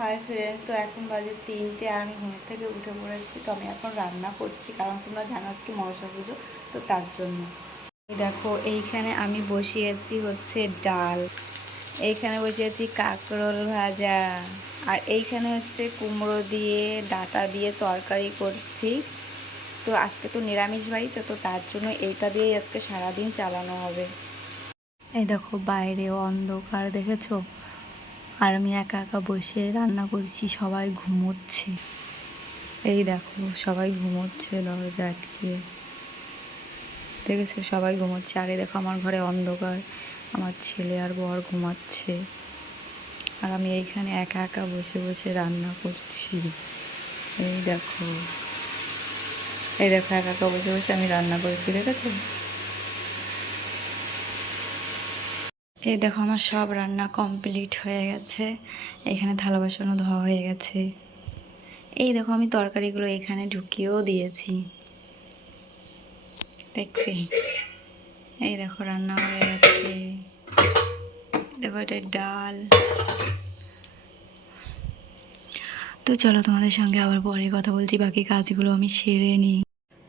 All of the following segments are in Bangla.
হাই ফ্রেন্ডস, তো এখন বাজে 3টে আর আমি ঘুমের থেকে উঠে পড়েছি। তো আমি এখন রান্না করছি, কারণ তোমরা জানো আজকে মনসা পুজো, তো তার জন্য। দেখো এইখানে আমি বসিয়েছি হচ্ছে ডাল, এইখানে বসিয়েছি কাঁকরোল ভাজা, আর এইখানে হচ্ছে কুমড়ো দিয়ে ডাঁটা দিয়ে তরকারি করছি। তো আজকে তো নিরামিষ বাড়িতে, তো তার জন্য এইটা দিয়েই আজকে সারাদিন চালানো হবে। এই দেখো বাইরে অন্ধকার, দেখেছো? আর আমি একা একা বসে রান্না করছি, সবাই ঘুমোচ্ছে। এই দেখো সবাই ঘুমোচ্ছে দরজা আটকে, দেখেছো? সবাই ঘুমোচ্ছে। আর এই দেখো আমার ঘরে অন্ধকার, আমার ছেলে আর বর ঘুমাচ্ছে, আর আমি এইখানে একা একা বসে বসে রান্না করছি। এই দেখো, এই দেখো একা একা বসে বসে আমি রান্না করেছি, দেখেছো? এই দেখো আমার সব রান্না কমপ্লিট হয়ে গেছে। এখানে থালা বাসনও ধোয়া হয়ে গেছে। এই দেখো আমি তরকারিগুলো এখানে ঢুকিয়েও দিয়েছি, দেখবে? এই দেখো রান্না হয়ে গেছে। দেখো এটা ডাল। তো চলো তোমাদের সঙ্গে আবার পরে কথা বলছি, বাকি কাজগুলো আমি সেরে নিই।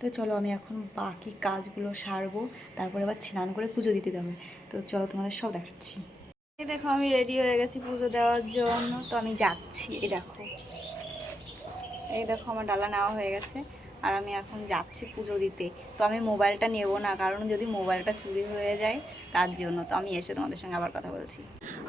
তো চলো আমি এখন বাকি কাজগুলো সারবো, তারপরে আবার স্নান করে পুজো দিতে যাবে। তো চলো তোমাদের সব দেখাচ্ছি। এই দেখো আমি রেডি হয়ে গেছি পুজো দেওয়ার জন্য, তো আমি যাচ্ছি। এই দেখো, এই দেখো আমার ডালা নেওয়া হয়ে গেছে, আর আমি এখন যাচ্ছি পুজো দিতে। তো আমি মোবাইলটা নেব না, কারণ যদি মোবাইলটা চুরি হয়ে যায় তার জন্য। তো আমি এসে তোমাদের সঙ্গে আবার কথা বলছি।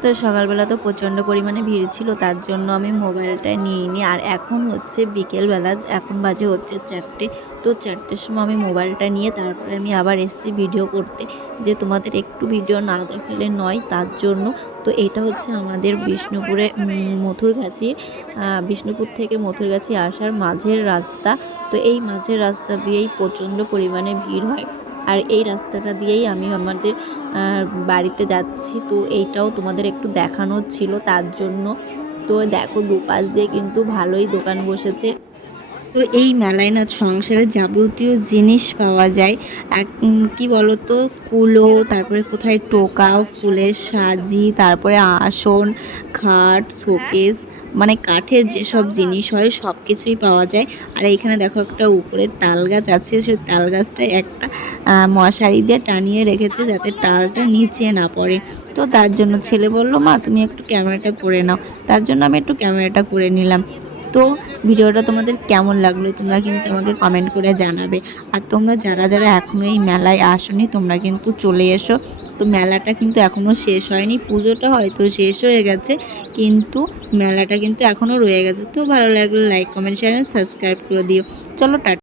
তো সকালবেলা তো প্রচণ্ড পরিমাণে ভিড় ছিল, তার জন্য আমি মোবাইলটা নিইনি। আর এখন হচ্ছে বিকেলবেলা, এখন বাজে হচ্ছে 4টে। তো 4টের সময় আমি মোবাইলটা নিয়ে তারপরে আমি আবার এসেছি ভিডিও করতে, যে তোমাদের একটু ভিডিও না দেখালে নয়, তার জন্য। তো এটা হচ্ছে আমাদের বিষ্ণুপুরে মথুরগাছি, বিষ্ণুপুর থেকে মথুরগাছি আসার মাঝের রাস্তা। তো এই মাঝের রাস্তা দিয়েই প্রচণ্ড পরিমাণে ভিড় হয়, আর এই রাস্তাটা দিয়েই আমি আমাদের বাড়িতে যাচ্ছি। তো এইটাও তোমাদের একটু দেখানোর ছিল, তার জন্য। তো দেখো দুপাশ দিয়ে কিন্তু ভালোই দোকান বসেছে। তো এই মেলায় না সংসারের যাবতীয় জিনিস পাওয়া যায়। কি বলতো, কুলো, তারপরে কোথায় টোকা, ফুলের সাজি, তারপরে আসন, খাট, শোকেস, মানে কাঠের যেসব জিনিস হয় সব কিছুই পাওয়া যায়। আর এইখানে দেখো একটা উপরে তাল গাছ আছে, সেই তাল গাছটায় একটা মশারি দিয়ে টানিয়ে রেখেছে, যাতে টালটা নিচে না পড়ে। তো তার জন্য ছেলে বলল, মা তুমি একটু ক্যামেরাটা করে নাও। তার জন্য আমি একটু ক্যামেরাটা করে নিলাম। তো ভিডিওটা তোমাদের কেমন লাগলো তোমরা কিন্তু আমাকে কমেন্ট করে জানাবে। আর তোমরা যারা যারা এখনও এই মেলায় আসোনি, তোমরা কিন্তু চলে এসো। তো মেলাটা কিন্তু এখনও শেষ হয়নি, পুজোটা হয়তো শেষ হয়ে গেছে, কিন্তু মেলাটা কিন্তু এখনও রয়ে গেছে। তো ভালো লাগলে লাইক, কমেন্ট, শেয়ার, সাবস্ক্রাইব করে দিও। চলো টাটা।